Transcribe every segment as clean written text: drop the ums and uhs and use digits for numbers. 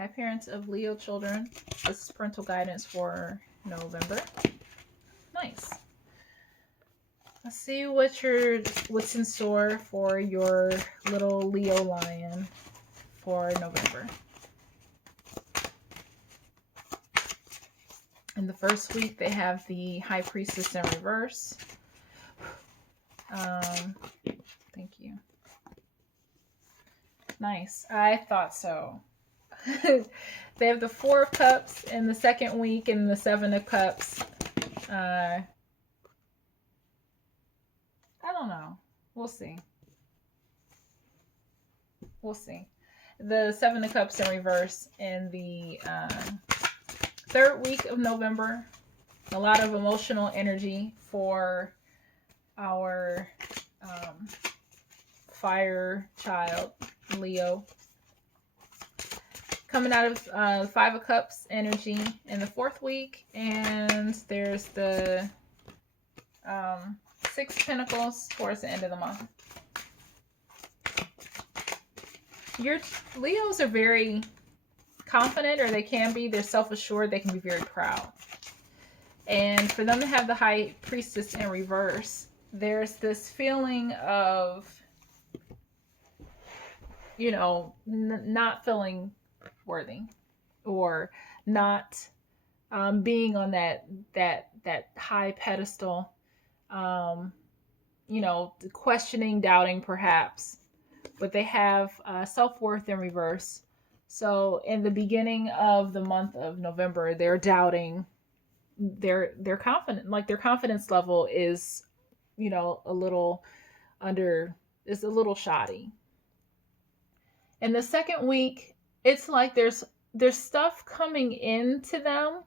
Hi, parents of Leo children. This is parental guidance for November. Nice. Let's see what's in store for your little Leo lion for November. In the first week, they have the High Priestess in reverse. Thank you. Nice. I thought so. They have the Four of Cups in the second week and the Seven of Cups. I don't know. We'll see. We'll see. The Seven of Cups in reverse in the third week of November. A lot of emotional energy for our fire child, Leo. Coming out of Five of Cups energy in the fourth week. And there's the Six of Pentacles towards the end of the month. Your Leos are very confident, or they can be. They're self-assured. They can be very proud. And for them to have the High Priestess in reverse, there's this feeling of, you know, not feeling worthy, or not being on that high pedestal, you know, questioning, doubting perhaps. But they have self-worth in reverse. So in the beginning of the month of November, they're doubting. They're confident, like their confidence level is, you know, a little shoddy. In the second week, it's like there's stuff coming into them,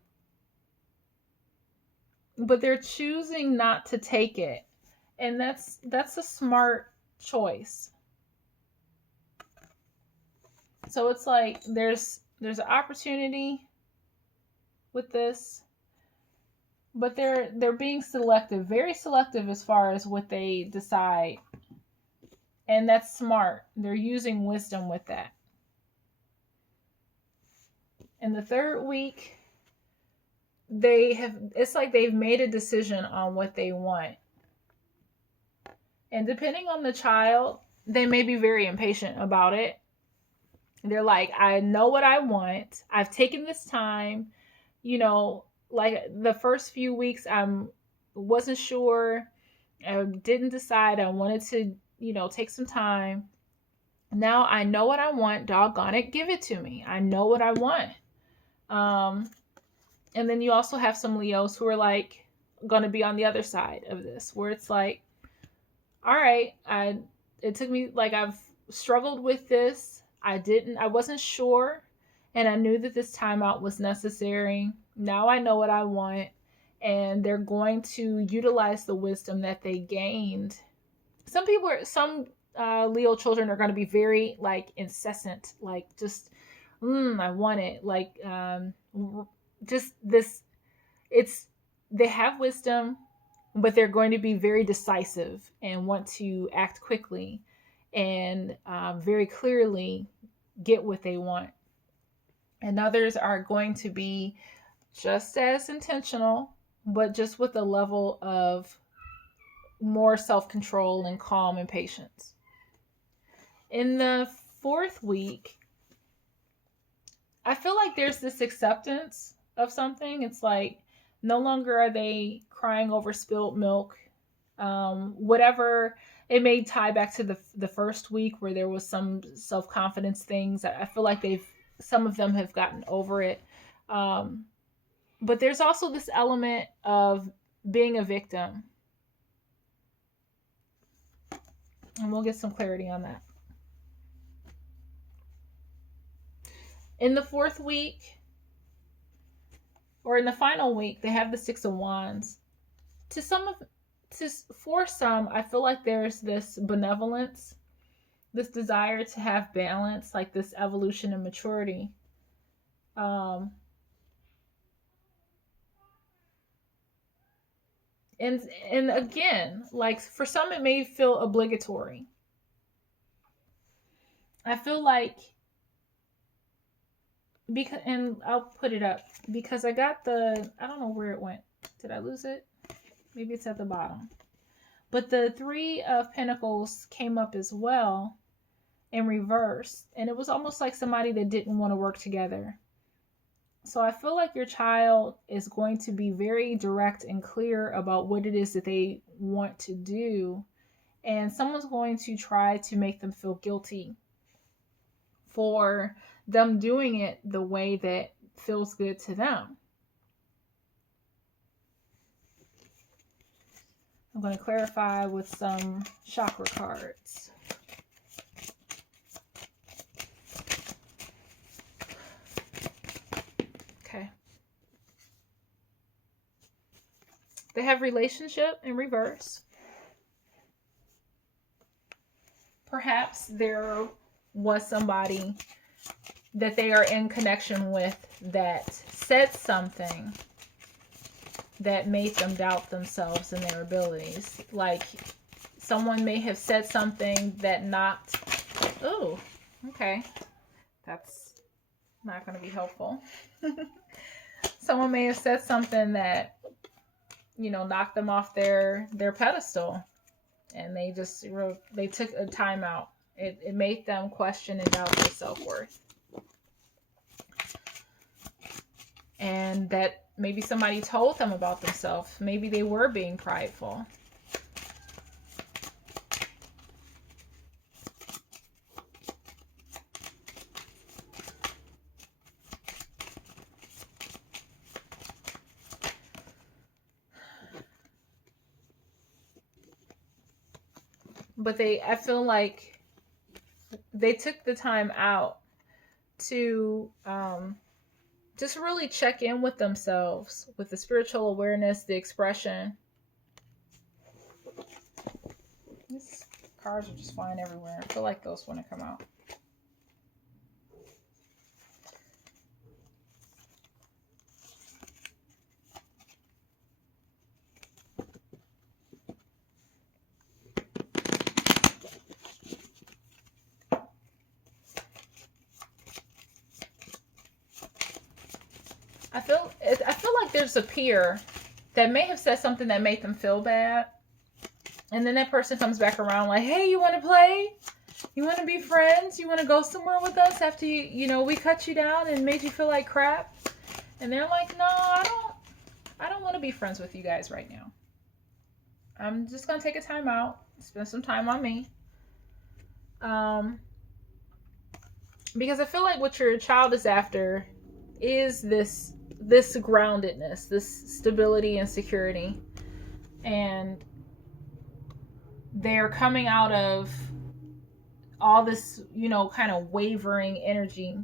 but they're choosing not to take it. And that's a smart choice. So it's like there's an opportunity with this, but they're being selective, very selective as far as what they decide. And that's smart. They're using wisdom with that. In the third week, it's like they've made a decision on what they want. And depending on the child, they may be very impatient about it. They're like, I know what I want. I've taken this time. You know, like the first few weeks, I wasn't sure. I didn't decide. I wanted to, you know, take some time. Now I know what I want. Doggone it, give it to me. I know what I want. And then you also have some Leos who are like going to be on the other side of this, where it's like, all right, it took me, like, I've struggled with this. I wasn't sure, and I knew that this timeout was necessary. Now I know what I want, and they're going to utilize the wisdom that they gained. Some Leo children are going to be very, like, incessant, like, just, I want it. Like, just this, they have wisdom, but they're going to be very decisive and want to act quickly and very clearly get what they want. And others are going to be just as intentional, but just with a level of more self-control and calm and patience. In the fourth week, I feel like there's this acceptance of something. It's like no longer are they crying over spilled milk. Whatever, it may tie back to the first week where there was some self-confidence things. I feel like some of them have gotten over it. But there's also this element of being a victim. And we'll get some clarity on that. In the fourth week, or in the final week, they have the Six of Wands. For some, I feel like there's this benevolence, this desire to have balance, like this evolution and maturity. And again, like for some, it may feel obligatory. I feel like because, and I'll put it up because I got I don't know where it went. Did I lose it? Maybe it's at the bottom. But the Three of Pentacles came up as well in reverse. And it was almost like somebody that didn't want to work together. So I feel like your child is going to be very direct and clear about what it is that they want to do. And someone's going to try to make them feel guilty for them doing it the way that feels good to them. I'm going to clarify with some chakra cards. Okay. They have relationship in reverse. Perhaps there was somebody that they are in connection with that said something that made them doubt themselves and their abilities. Like someone may have said something that knocked, oh, okay, that's not going to be helpful. Someone may have said something that, you know, knocked them off their pedestal, and they just they took a time out. It made them question and doubt their self-worth. And that maybe somebody told them about themselves. Maybe they were being prideful. But I feel like they took the time out to just really check in with themselves, with the spiritual awareness, the expression. These cards are just flying everywhere. I feel like those want to come out. I feel like there's a peer that may have said something that made them feel bad. And then that person comes back around like, hey, you want to play? You want to be friends? You want to go somewhere with us after we cut you down and made you feel like crap? And they're like, no, I don't want to be friends with you guys right now. I'm just going to take a time out, spend some time on me. Because I feel like what your child is after is this groundedness, this stability and security. And they're coming out of all this, kind of wavering energy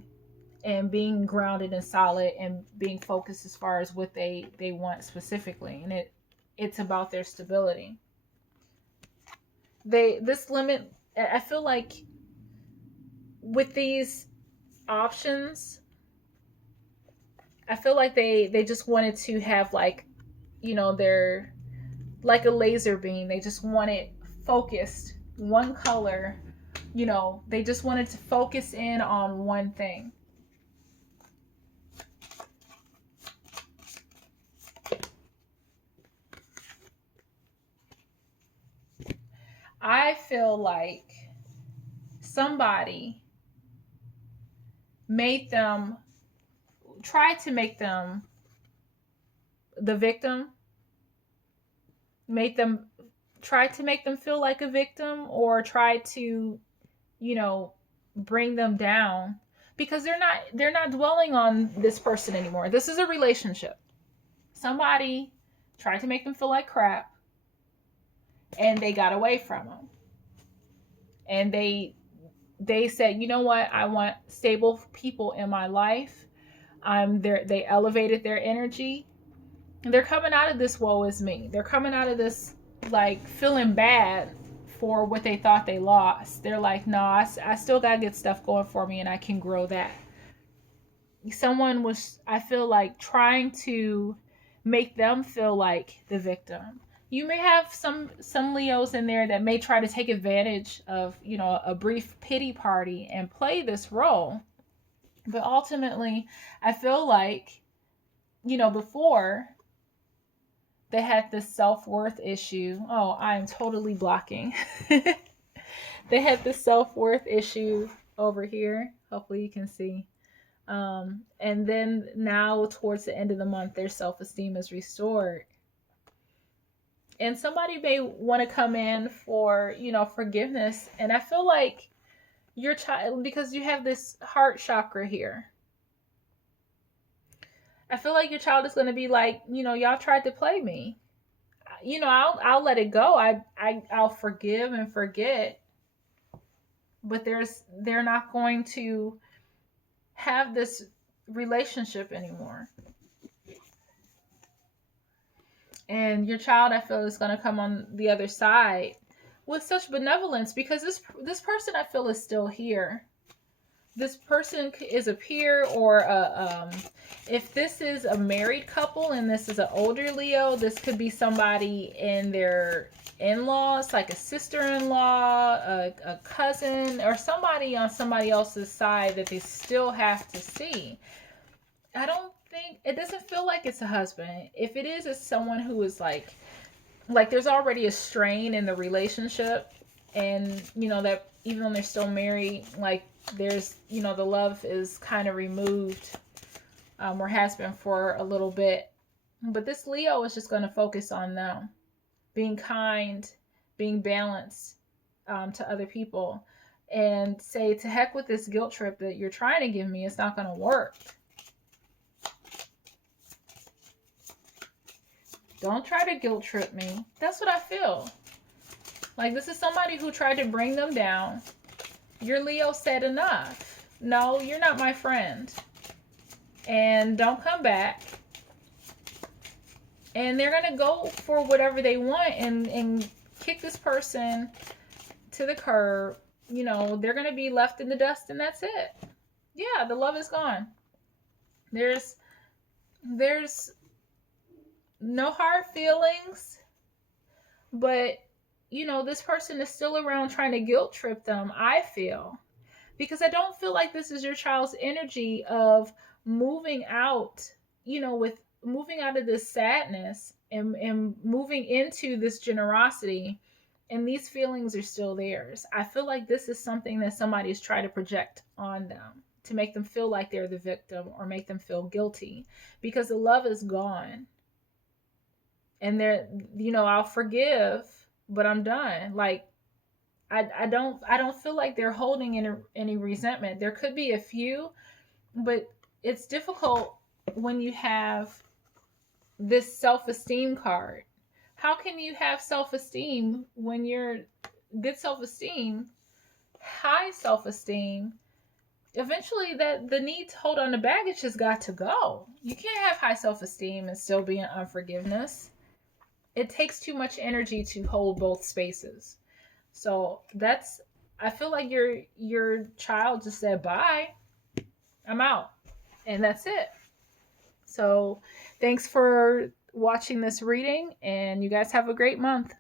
and being grounded and solid and being focused as far as what they want specifically. And it's about their stability. I feel like with these options, I feel like they just wanted to have they're like a laser beam. They just want it focused, one color. They just wanted to focus in on one thing. I feel like somebody tried to make them the victim, tried to make them feel like a victim, or tried to, bring them down, because they're not dwelling on this person anymore. This is a relationship. Somebody tried to make them feel like crap, and they got away from them. And they said, you know what? I want stable people in my life. They elevated their energy. And they're coming out of this woe is me. They're coming out of this like feeling bad for what they thought they lost. They're like, no, I still got good stuff going for me, and I can grow that. Someone was, I feel like, trying to make them feel like the victim. You may have some Leos in there that may try to take advantage of, a brief pity party and play this role. But ultimately, I feel like, before they had this self-worth issue. Oh, I am totally blocking. They had this self-worth issue over here. Hopefully you can see. And then now towards the end of the month, their self-esteem is restored. And somebody may want to come in for, forgiveness. And I feel like your child, because you have this heart chakra here, I feel like your child is going to be like, y'all tried to play me. I'll let it go. I'll forgive and forget, but they're not going to have this relationship anymore. And your child, I feel, is going to come on the other side with such benevolence, because this person, I feel, is still here. This person is a peer, or if this is a married couple and this is an older Leo, this could be somebody in their in-laws, like a sister-in-law, a cousin, or somebody on somebody else's side that they still have to see. I don't think, it doesn't feel like it's a husband. If it is, it's someone who is like there's already a strain in the relationship, and that even when they're still married, like there's the love is kind of removed, or has been for a little bit. But this Leo is just going to focus on them being kind, being balanced, to other people, and say, to heck with this guilt trip that you're trying to give me. It's not going to work. Don't try to guilt trip me. That's what I feel. Like, this is somebody who tried to bring them down. Your Leo said enough. No, you're not my friend. And don't come back. And they're going to go for whatever they want and kick this person to the curb. They're going to be left in the dust, and that's it. Yeah, the love is gone. There's no hard feelings, but this person is still around trying to guilt trip them, I feel, because I don't feel like this is your child's energy of moving out, with moving out of this sadness and moving into this generosity, and these feelings are still theirs. I feel like this is something that somebody's trying to project on them to make them feel like they're the victim, or make them feel guilty, because the love is gone. And they're, I'll forgive, but I'm done. Like, I don't feel like they're holding any resentment. There could be a few, but it's difficult when you have this self-esteem card. How can you have self-esteem when you're good self-esteem, high self-esteem? Eventually, that the need to hold on to baggage has got to go. You can't have high self-esteem and still be in unforgiveness. It takes too much energy to hold both spaces. So I feel like your child just said, bye, I'm out. And that's it. So thanks for watching this reading, and you guys have a great month.